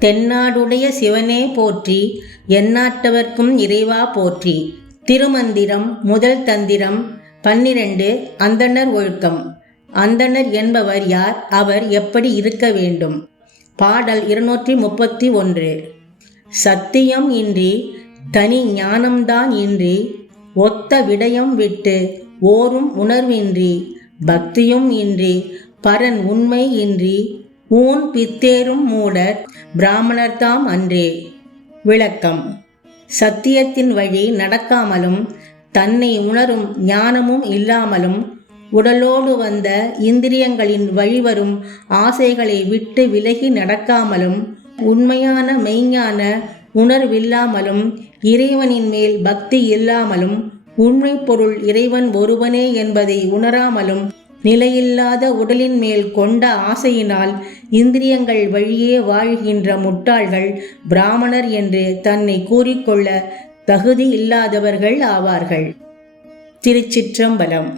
தென்னாடுடைய சிவனே போற்றி எந்நாட்டவர்க்கும் இறைவா போற்றி. திருமந்திரம் முதல் தந்திரம் பன்னிரண்டு அந்தணர் ஒழுக்கம். அந்தணர் என்பவர் யார்? அவர் எப்படி இருக்க வேண்டும்? பாடல் இருநூற்றி முப்பத்தி ஒன்று. சத்தியம் இன்றி தனி ஞானம்தான் இன்றி ஒத்த விடயம் விட்டு ஓரும் உணர்வின்றி பக்தியும் இன்றி பரன் உண்மை இன்றி ஊன் பித்தேரும் மூடர் பிராமணர்தாம் அன்றே. விளக்கம். சத்தியத்தின் வழி நடக்காமலும் தன்னை உணரும் ஞானமும் இல்லாமலும் உடலோடு வந்த இந்திரியங்களின் வழிவரும் ஆசைகளை விட்டு விலகி நடக்காமலும் உண்மையான மெய்ஞான உணர்வில்லாமலும் இறைவனின் மேல் பக்தி இல்லாமலும் உண்மை பொருள் இறைவன் ஒருவனே என்பதை உணராமலும் நிலையில்லாத உடலின் மேல் கொண்ட ஆசையினால் இந்திரியங்கள் வழியே வாழ்கின்ற முட்டாள்கள் பிராமணர் என்று தன்னை கூறிக்கொள்ள தகுதி இல்லாதவர்கள் ஆவார்கள். திருச்சிற்றம்பலம்